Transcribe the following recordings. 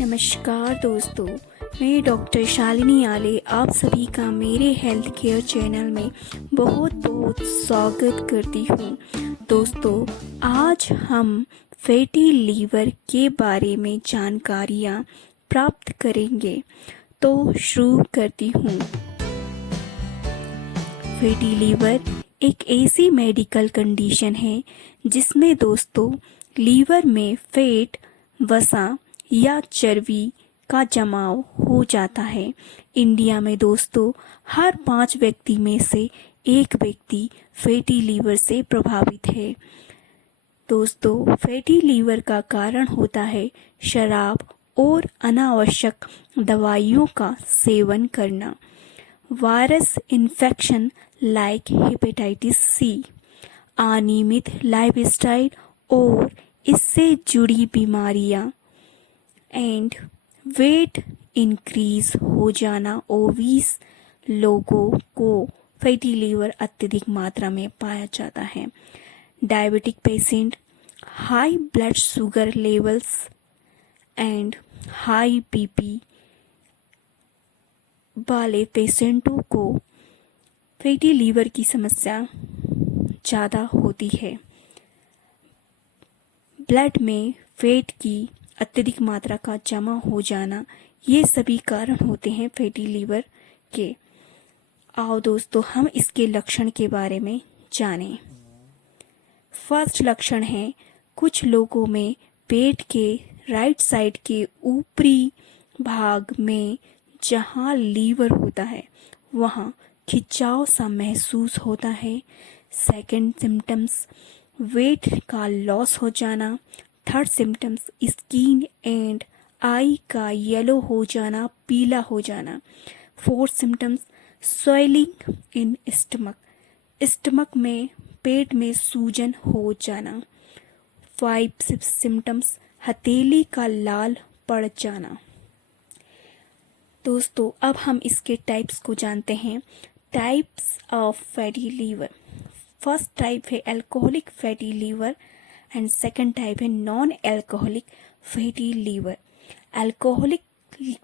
नमस्कार दोस्तों, मैं डॉक्टर शालिनी आले आप सभी का मेरे हेल्थ केयर चैनल में बहुत बहुत स्वागत करती हूँ। दोस्तों, आज हम फैटी लीवर के बारे में जानकारियाँ प्राप्त करेंगे, तो शुरू करती हूँ। फैटी लीवर एक ऐसी मेडिकल कंडीशन है जिसमें दोस्तों लीवर में फैट, वसा या चर्बी का जमाव हो जाता है। इंडिया में दोस्तों हर 5 व्यक्ति में से एक व्यक्ति फैटी लीवर से प्रभावित है। दोस्तों, फैटी लीवर का कारण होता है शराब और अनावश्यक दवाइयों का सेवन करना, virus infection like hepatitis C, अनियमित लाइफस्टाइल और इससे जुड़ी बीमारियां एंड वेट इंक्रीज हो जाना। ओबीस लोगों को फैटी लीवर अत्यधिक मात्रा में पाया जाता है। Diabetic patient, high blood sugar levels and high BP वाले पेशेंटों को फैटी लीवर की समस्या ज़्यादा होती है। ब्लड में फैट की अत्यधिक मात्रा का जमा हो जाना, ये सभी कारण होते हैं फैटी लीवर के। आओ दोस्तों, हम इसके लक्षण के बारे में जानें। फर्स्ट लक्षण है, कुछ लोगों में पेट के राइट साइड के ऊपरी भाग में जहां लीवर होता है वहां खिंचाव सा महसूस होता है। सेकंड सिम्टम्स, वेट का लॉस हो जाना। Third symptoms, skin and I का येलो हो जाना, पीला हो जाना। Fourth symptoms, swelling in stomach में पेट में सूजन हो जाना। 5 सिम्टम्स, हथेली का लाल पड़ जाना। दोस्तों, अब हम इसके टाइप्स को जानते हैं। Types of fatty liver. First type है alcoholic fatty liver and second type है non alcoholic fatty liver. Alcoholic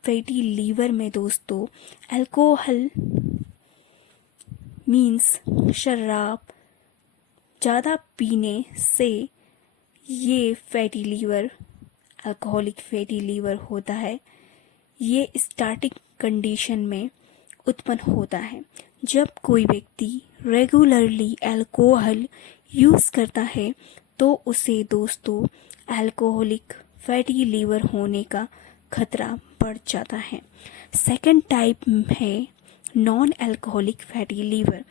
fatty liver में दोस्तों अल्कोहल मीन्स शराब ज़्यादा पीने से ये fatty liver alcoholic fatty liver होता है। ये स्टार्टिंग कंडीशन में उत्पन्न होता है जब कोई व्यक्ति रेगुलरली अल्कोहल यूज़ करता है, तो उसे दोस्तों अल्कोहलिक फैटी लीवर होने का खतरा बढ़ जाता है। सेकंड टाइप है नॉन अल्कोहलिक फैटी लीवर।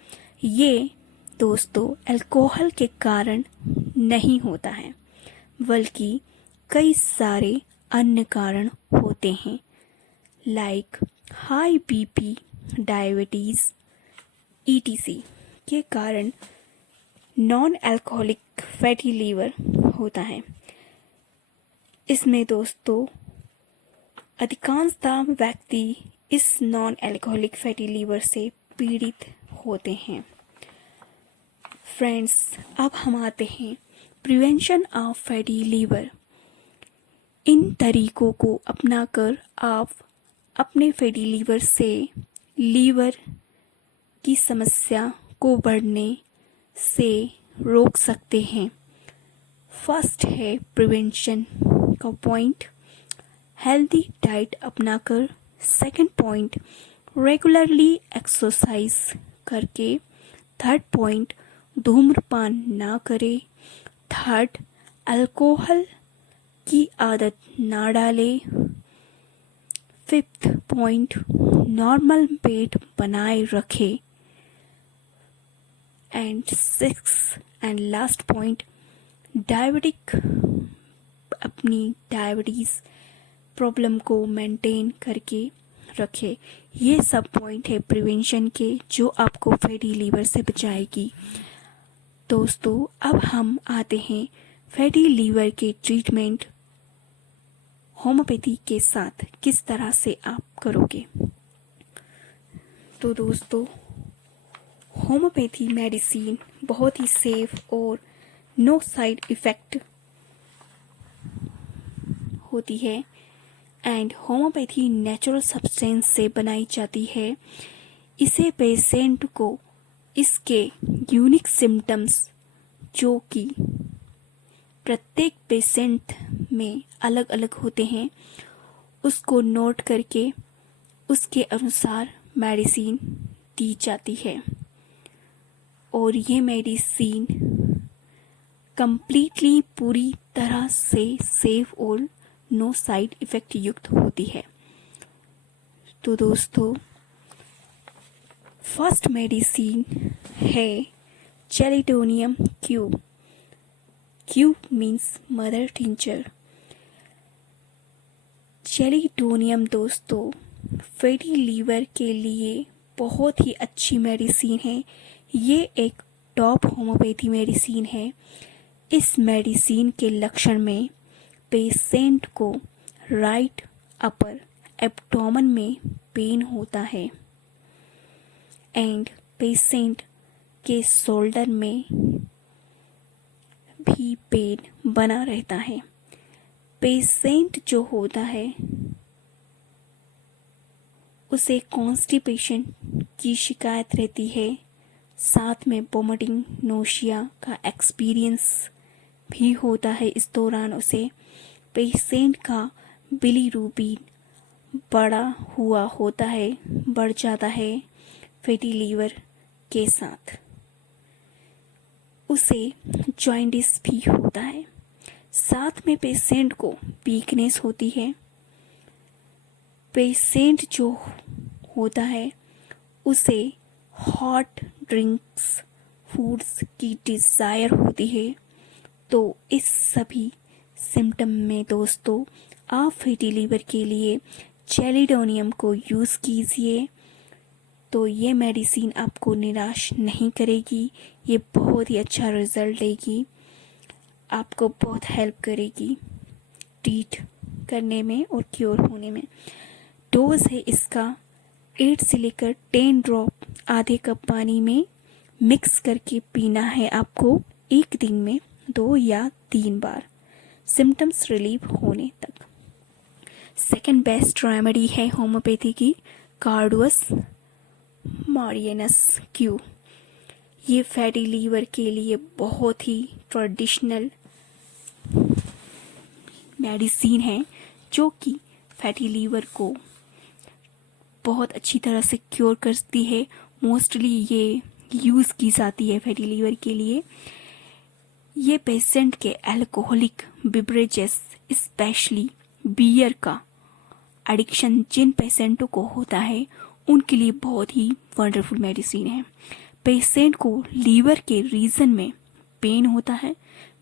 ये दोस्तों अल्कोहल के कारण नहीं होता है, बल्कि कई सारे अन्य कारण होते हैं, like high BP, diabetes etc के कारण नॉन अल्कोहलिक फैटी लीवर होता है। इसमें दोस्तों अधिकांशतः व्यक्ति इस नॉन अल्कोहलिक फैटी लीवर से पीड़ित होते हैं। फ्रेंड्स, अब हम आते हैं प्रिवेंशन ऑफ फैटी लीवर। इन तरीकों को अपनाकर आप अपने फैटी लीवर से लीवर की समस्या को बढ़ने से रोक सकते हैं। फर्स्ट है प्रिवेंशन का पॉइंट, हेल्दी डाइट अपनाकर। सेकंड पॉइंट, रेगुलरली एक्सरसाइज करके। थर्ड पॉइंट, धूम्रपान ना करें। थर्ड, अल्कोहल की आदत ना डालें। फिफ्थ पॉइंट, नॉर्मल वेट बनाए रखें। And six and last point, अपनी डायबिटीज़ प्रॉब्लम को मेंटेन करके रखें। ये सब पॉइंट है प्रिवेंशन के, जो आपको फैटी लीवर से बचाएगी। दोस्तों, अब हम आते हैं फैटी लीवर के ट्रीटमेंट होम्योपैथी के साथ किस तरह से आप करोगे। तो दोस्तों, होम्योपैथी मेडिसिन बहुत ही सेफ और नो साइड इफ़ेक्ट होती है एंड होम्योपैथी नेचुरल सब्सटेंस से बनाई जाती है। इसे पेशेंट को इसके यूनिक सिम्टम्स जो कि प्रत्येक पेशेंट में अलग अलग होते हैं उसको नोट करके उसके अनुसार मेडिसिन दी जाती है और ये मेडिसिन कंप्लीटली पूरी तरह से सेफ और नो साइड इफ़ेक्ट युक्त होती है। तो दोस्तों, फर्स्ट मेडिसिन है chelidonium Q. Q means mother tincture. Chelidonium दोस्तों फैटी लीवर के लिए बहुत ही अच्छी मेडिसिन है। ये एक टॉप होम्योपैथी मेडिसिन है। इस मेडिसिन के लक्षण में पेशेंट को राइट अपर एब्डोमेन में पेन होता है एंड पेशेंट के शोल्डर में भी पेन बना रहता है। पेशेंट जो होता है उसे कॉन्स्टिपेशन की शिकायत रहती है, साथ में वोमिटिंग नोशिया का एक्सपीरियंस भी होता है। इस दौरान उसे पेशेंट का बिलीरूबिन बढ़ जाता है फैटी लीवर के साथ। उसे जॉइंटिस भी होता है, साथ में पेशेंट को वीकनेस होती है। पेशेंट जो होता है उसे हॉट ड्रिंक्स फूड्स की डिज़ायर होती है। तो इस सभी सिम्टम में दोस्तों आप फैटी लीवर के लिए चैलिडोनियम को यूज़ कीजिए। तो ये मेडिसिन आपको निराश नहीं करेगी, ये बहुत ही अच्छा रिज़ल्ट देगी, आपको बहुत हेल्प करेगी ट्रीट करने में और क्योर होने में। डोज है इसका 8 से लेकर 10 ड्रॉप आधे कप पानी में मिक्स करके पीना है आपको एक दिन में 2 या 3 बार सिम्टम्स रिलीव होने तक। सेकेंड बेस्ट रेमेडी है होम्योपैथी की कार्डुअस मारियनस क्यू। ये फैटी लीवर के लिए बहुत ही ट्रेडिशनल मेडिसिन है जो कि फैटी लीवर को बहुत अच्छी तरह से क्योर करती है। मोस्टली ये यूज़ की जाती है फैटी लीवर के लिए। ये पेशेंट के अल्कोहलिक बिवरेजेस स्पेशली बियर का एडिक्शन जिन पेशेंटों को होता है उनके लिए बहुत ही वंडरफुल मेडिसिन है। पेशेंट को लीवर के रीजन में पेन होता है,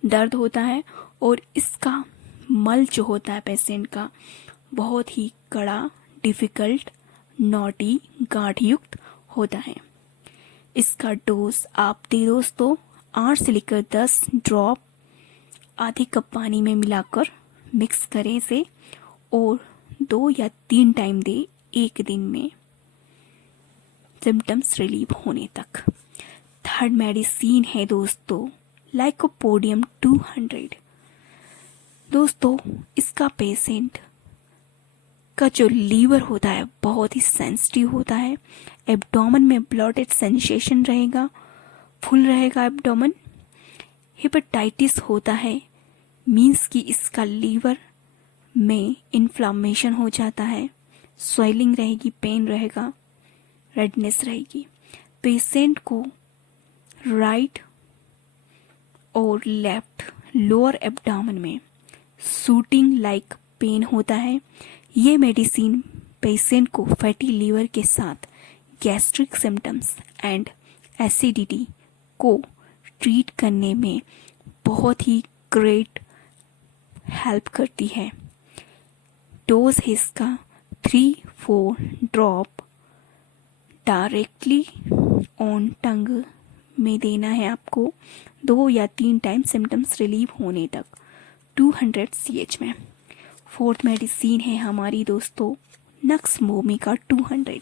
दर्द होता है और इसका मल जो होता है पेशेंट का बहुत ही कड़ा, डिफ़िकल्ट, नॉटी, गांठयुक्त होता है। इसका डोज आप दे दोस्तों 8 से लेकर 10 ड्रॉप आधे कप पानी में मिलाकर मिक्स करें इसे और 2 या 3 टाइम दे एक दिन में सिम्टम्स रिलीव होने तक। थर्ड मेडिसिन है दोस्तों लाइकोपोडियम 200। दोस्तों इसका पेशेंट का जो लीवर होता है बहुत ही सेंसिटिव होता है। एब्डोमेन में ब्लॉटेड सेंसेशन रहेगा, फुल रहेगा एब्डोमेन। हेपेटाइटिस होता है मीन्स कि इसका लीवर में इन्फ्लामेशन हो जाता है, स्वेलिंग रहेगी, पेन रहेगा, रेडनेस रहेगी। पेशेंट को राइट और लेफ्ट लोअर एब्डोमेन में शूटिंग लाइक पेन होता है। ये मेडिसिन पेशेंट को फैटी लीवर के साथ गैस्ट्रिक सिम्टम्स एंड एसिडिटी को ट्रीट करने में बहुत ही ग्रेट हेल्प करती है। डोज है इसका 3-4 ड्रॉप डायरेक्टली ऑन टंग में देना है आपको 2 या 3 टाइम सिम्टम्स रिलीव होने तक 200 CH में। फोर्थ मेडिसिन है हमारी दोस्तों नक्स मोमिका 200।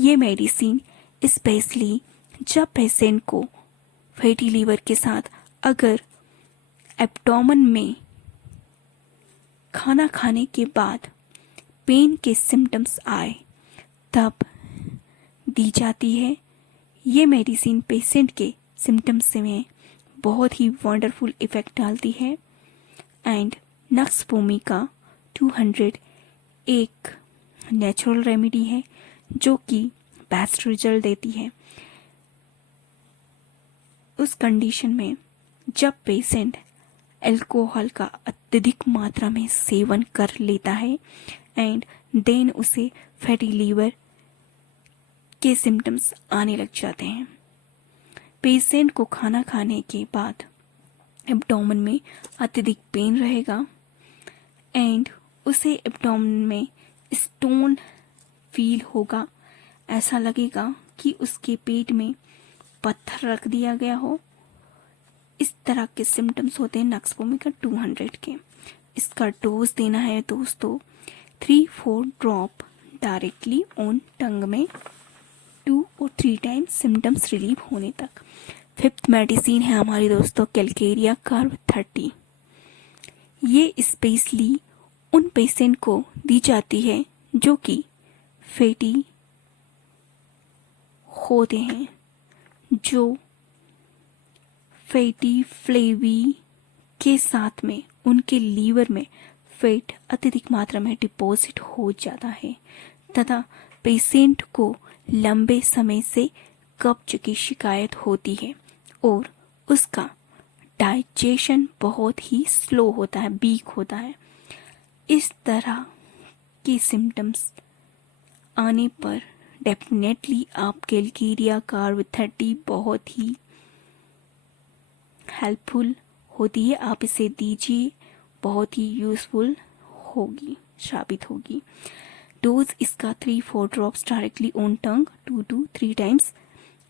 ये मेडिसिन स्पेशली जब पेशेंट को फैटी लीवर के साथ अगर एब्डोमेन में खाना खाने के बाद पेन के सिम्टम्स आए तब दी जाती है। ये मेडिसिन पेशेंट के सिम्टम्स में बहुत ही वंडरफुल इफ़ेक्ट डालती है। एंड नक्स भूमिका 200 एक नेचुरल रेमेडी है जो कि बेस्ट रिजल्ट देती है उस कंडीशन में जब पेशेंट अल्कोहल का अत्यधिक मात्रा में सेवन कर लेता है एंड देन उसे फैटी लीवर के सिम्टम्स आने लग जाते हैं। पेशेंट को खाना खाने के बाद एब्डोमेन में अत्यधिक पेन रहेगा एंड उसे एब्डोमेन में स्टोन फील होगा। ऐसा लगेगा कि उसके पेट में पत्थर रख दिया गया हो। इस तरह के सिम्टम्स होते हैं नक्स भूमिका 200 के। इसका डोज देना है दोस्तों 3-4 ड्रॉप डायरेक्टली ऑन टंग में 2 और 3 टाइम्स सिम्टम्स रिलीव होने तक। 5th मेडिसिन है हमारी दोस्तों कैलकेरिया कार्ब 30। ये स्पेशली उन पेशेंट को दी जाती है जो कि फैटी होते हैं, जो फैटी फ्लेवी के साथ में उनके लीवर में फैट अत्यधिक मात्रा में डिपॉजिट हो जाता है तथा पेशेंट को लंबे समय से कब्ज की शिकायत होती है और उसका डाइजेशन बहुत ही स्लो होता है, वीक होता है। इस तरह के सिम्टम्स आने पर डेफिनेटली आप कैलकेरिया कार्ब 30 बहुत ही हेल्पफुल होती है। आप इसे दीजिए, बहुत ही यूज़फुल होगी, साबित होगी। डोज इसका 3-4 drops directly on tongue 2 to 3 times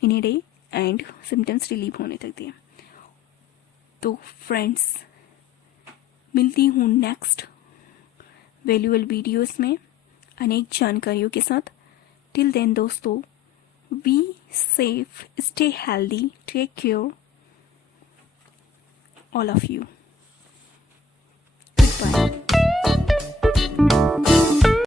in a day and symptoms relieve होने तक दिए। तो फ्रेंड्स, मिलती हूँ नेक्स्ट वैल्यूएबल वीडियोस में अनेक जानकारियों के साथ। टिल देन दोस्तों, be safe, stay healthy, take care all of you.